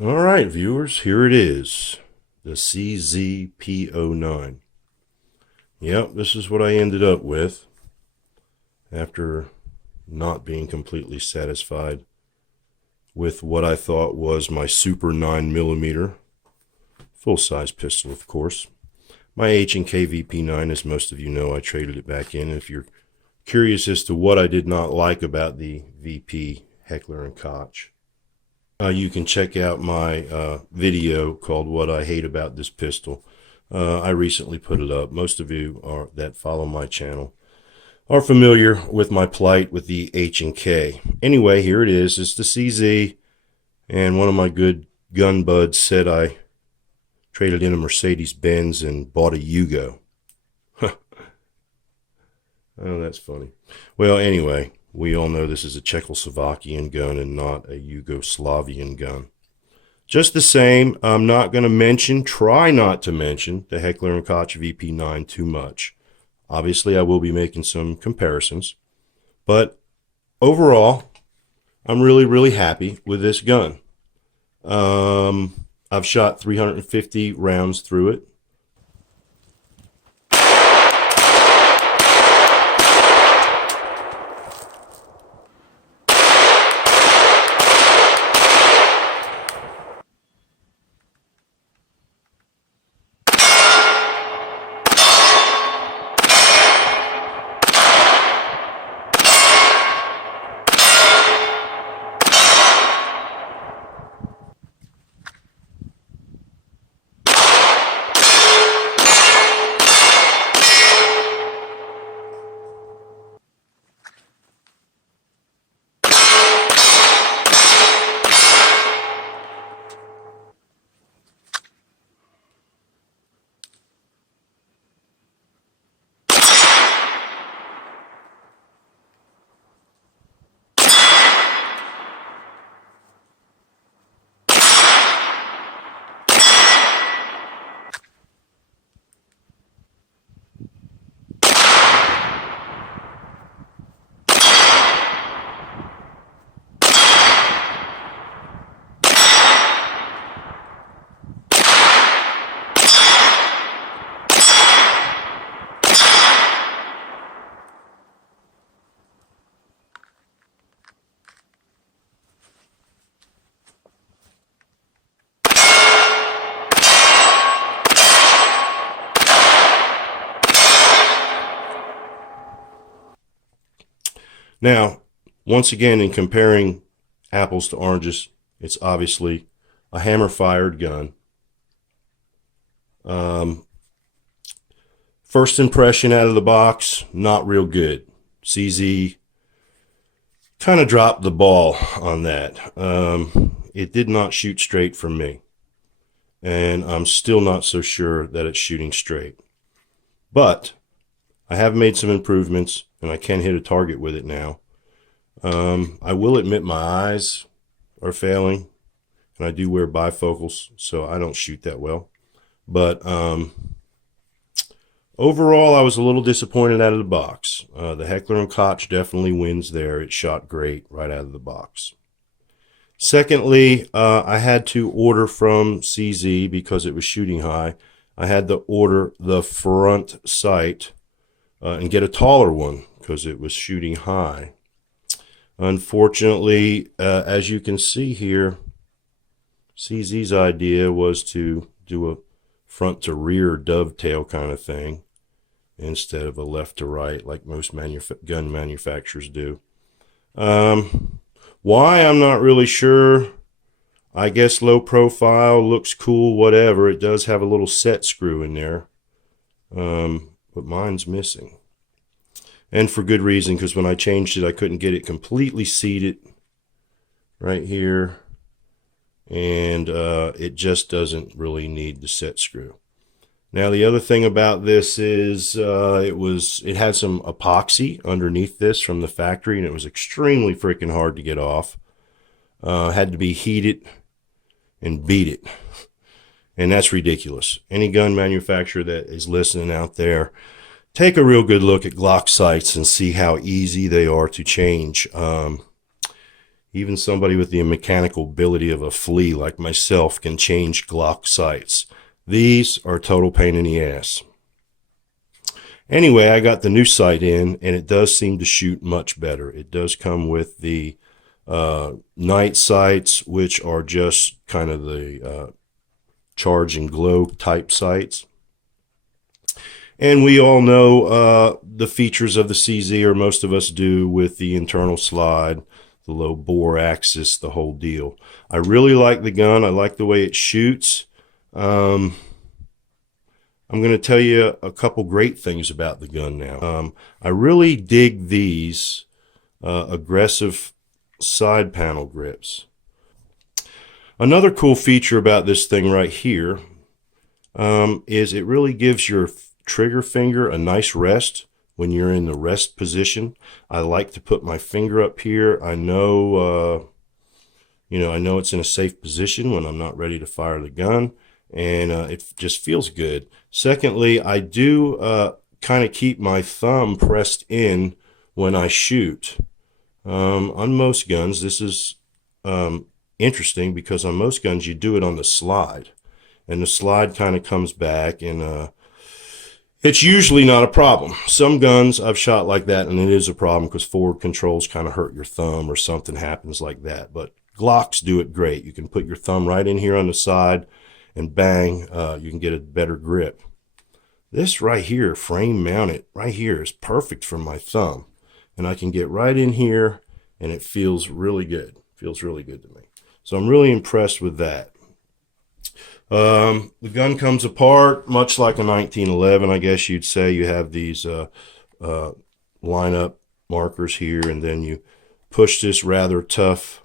All right, viewers, here it is, the CZ-P09. Yep, this is what I ended up with after not being completely satisfied with what I thought was my Super 9mm full-size pistol, of course. My H&K VP9, as most of you know, I traded it back in. If you're curious as to what I did not like about the VP Heckler & Koch, you can check out my video called What I Hate About This Pistol. I recently put it up. Most of you that follow my channel are familiar with my plight with the H&K. Anyway, here it is. It's the CZ, and one of my good gun buds said I traded in a Mercedes-Benz and bought a Yugo. Oh, that's funny. Well, anyway, we all know this is a Czechoslovakian gun and not a Yugoslavian gun. Just the same, I'm not going to try not to mention the Heckler & Koch VP9 too much. Obviously, I will be making some comparisons. But overall, I'm really happy with this gun. I've shot 350 rounds through it. Now, once again, in comparing apples to oranges, it's obviously a hammer-fired gun. First impression out of the box, not real good. CZ kind of dropped the ball on that. It did not shoot straight for me. And I'm still not so sure that it's shooting straight. But I have made some improvements, and I can hit a target with it now. I will admit my eyes are failing, and I do wear bifocals, so I don't shoot that well. But overall, I was a little disappointed out of the box. The Heckler & Koch definitely wins there. It shot great right out of the box. Secondly, I had to order from CZ because it was shooting high. I had to order the front sight and get a taller one because it was shooting high. Unfortunately, as you can see here, CZ's idea was to do a front to rear dovetail kind of thing instead of a left to right like most gun manufacturers do. Why, I'm not really sure. I guess low profile, looks cool, whatever. It does have a little set screw in there, but mine's missing. And for good reason, because when I changed it, I couldn't get it completely seated right here. And it just doesn't really need the set screw. Now, the other thing about this is it had some epoxy underneath this from the factory, and it was extremely freaking hard to get off. Had to be heated and beat it. And that's ridiculous. Any gun manufacturer that is listening out there, take a real good look at Glock sights and see how easy they are to change. Even somebody with the mechanical ability of a flea like myself can change Glock sights. These are a total pain in the ass. Anyway, I got the new sight in, and it does seem to shoot much better. It does come with the night sights, which are just kind of the charge and glow type sights. And we all know the features of the CZ, or most of us do, with the internal slide, the low bore axis, the whole deal. I really like the gun. I like the way it shoots. I'm going to tell you a couple great things about the gun now. I really dig these aggressive side panel grips. Another cool feature about this thing right here is it really gives your trigger finger a nice rest when you're in the rest position. I like to put my finger up here. I know, I know it's in a safe position when I'm not ready to fire the gun, and it just feels good. Secondly, I do kind of keep my thumb pressed in when I shoot. On most guns, this is interesting because on most guns you do it on the slide, and the slide kind of comes back, and it's usually not a problem. Some guns I've shot like that, and it is a problem because forward controls kind of hurt your thumb or something happens like that. But Glocks do it great. You can put your thumb right in here on the side, and bang, you can get a better grip. This right here, frame mounted right here, is perfect for my thumb, and I can get right in here, and it feels really good. Feels really good to me. So I'm really impressed with that. The gun comes apart much like a 1911, I guess you'd say. You have these lineup markers here, and then you push this rather tough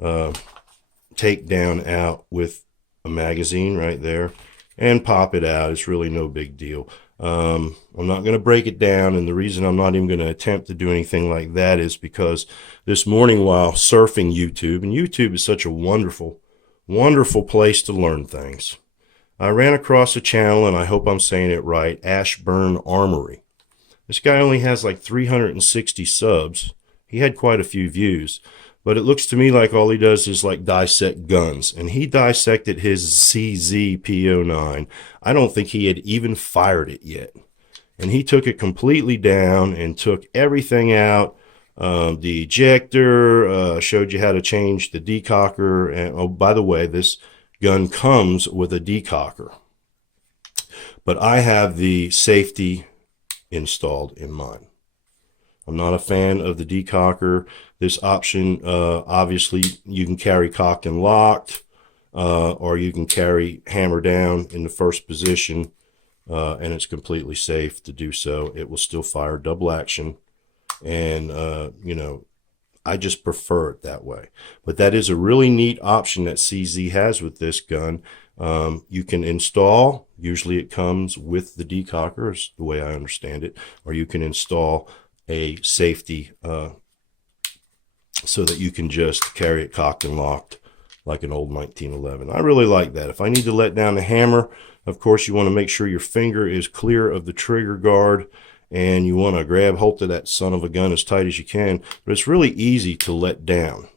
takedown out with a magazine right there and pop it out. It's really no big deal. I'm not going to break it down, and the reason I'm not even going to attempt to do anything like that is because this morning while surfing YouTube, and YouTube is such a wonderful place to learn things, I ran across a channel, and I hope I'm saying it right, Ashburn Armory. This guy only has like 360 subs. He had quite a few views, but it looks to me like all he does is like dissect guns, and he dissected his CZ-P09. I don't think he had even fired it yet, and he took it completely down and took everything out. The ejector, showed you how to change the decocker, and oh, by the way, this gun comes with a decocker, but I have the safety installed in mine. I'm not a fan of the decocker. This option, obviously you can carry cocked and locked, or you can carry hammer down in the first position, and it's completely safe to do so. It will still fire double action, and I just prefer it that way. But that is a really neat option that CZ has with this gun. You can install, usually it comes with the decocker, is the way I understand it, or you can install a safety so that you can just carry it cocked and locked like an old 1911. I really like that. If I need to let down the hammer, of course you want to make sure your finger is clear of the trigger guard, and you want to grab hold of that son of a gun as tight as you can, but it's really easy to let down.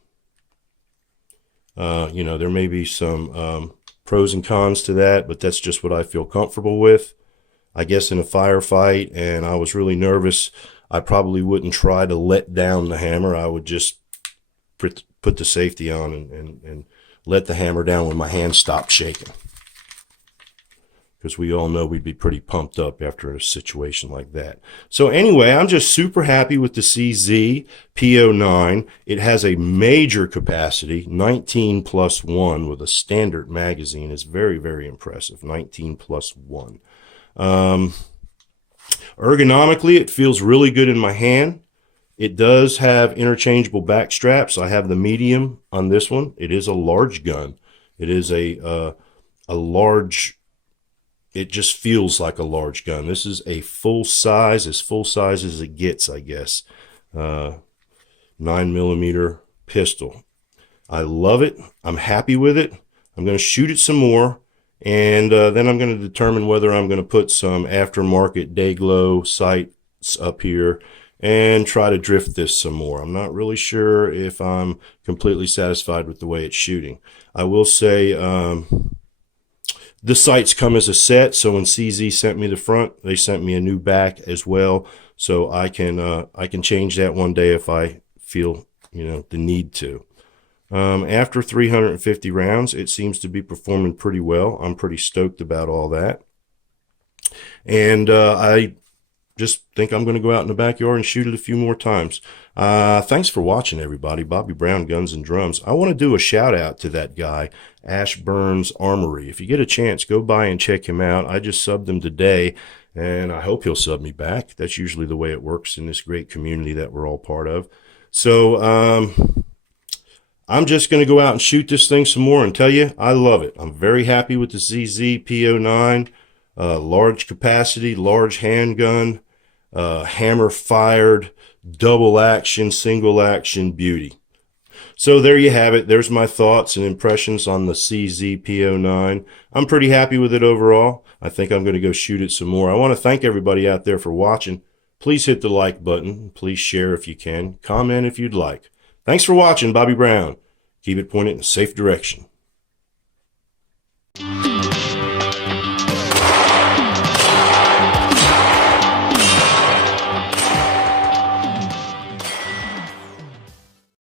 There may be some pros and cons to that, but that's just what I feel comfortable with. I guess in a firefight, and I was really nervous, I probably wouldn't try to let down the hammer. I would just put the safety on and let the hammer down when my hand stopped shaking. Because we all know we'd be pretty pumped up after a situation like that. So anyway, I'm just super happy with the CZ-P09. It has a major capacity, 19+1 with a standard magazine. Is very, very impressive, 19+1. Ergonomically, it feels really good in my hand. It does have interchangeable back straps. I have the medium on this one. It is a large gun. It is a large, it just feels like a large gun. This is a full size as it gets, I guess. 9mm pistol. I love it. I'm happy with it. I'm going to shoot it some more, and then I'm going to determine whether I'm going to put some aftermarket day glow sights up here and try to drift this some more. I'm not really sure if I'm completely satisfied with the way it's shooting. I will say the sights come as a set, so when CZ sent me the front, they sent me a new back as well, so I can change that one day if I feel the need to. After 350 rounds, it seems to be performing pretty well. I'm pretty stoked about all that. And I just think I'm going to go out in the backyard and shoot it a few more times. Thanks for watching, everybody. Bobby Brown, Guns and Drums. I want to do a shout out to that guy, Ashburn's Armory. If you get a chance, go by and check him out. I just subbed him today, and I hope he'll sub me back. That's usually the way it works in this great community that we're all part of. So I'm just going to go out and shoot this thing some more and tell you I love it. I'm very happy with the CZ-P09. Large capacity, large handgun, hammer fired, double action, single action beauty. So there you have it. There's my thoughts and impressions on the CZ-P09. I'm pretty happy with it overall. I think I'm going to go shoot it some more. I want to thank everybody out there for watching. Please hit the like button. Please share if you can. Comment if you'd like. Thanks for watching, Bobby Brown. Keep it pointed in a safe direction.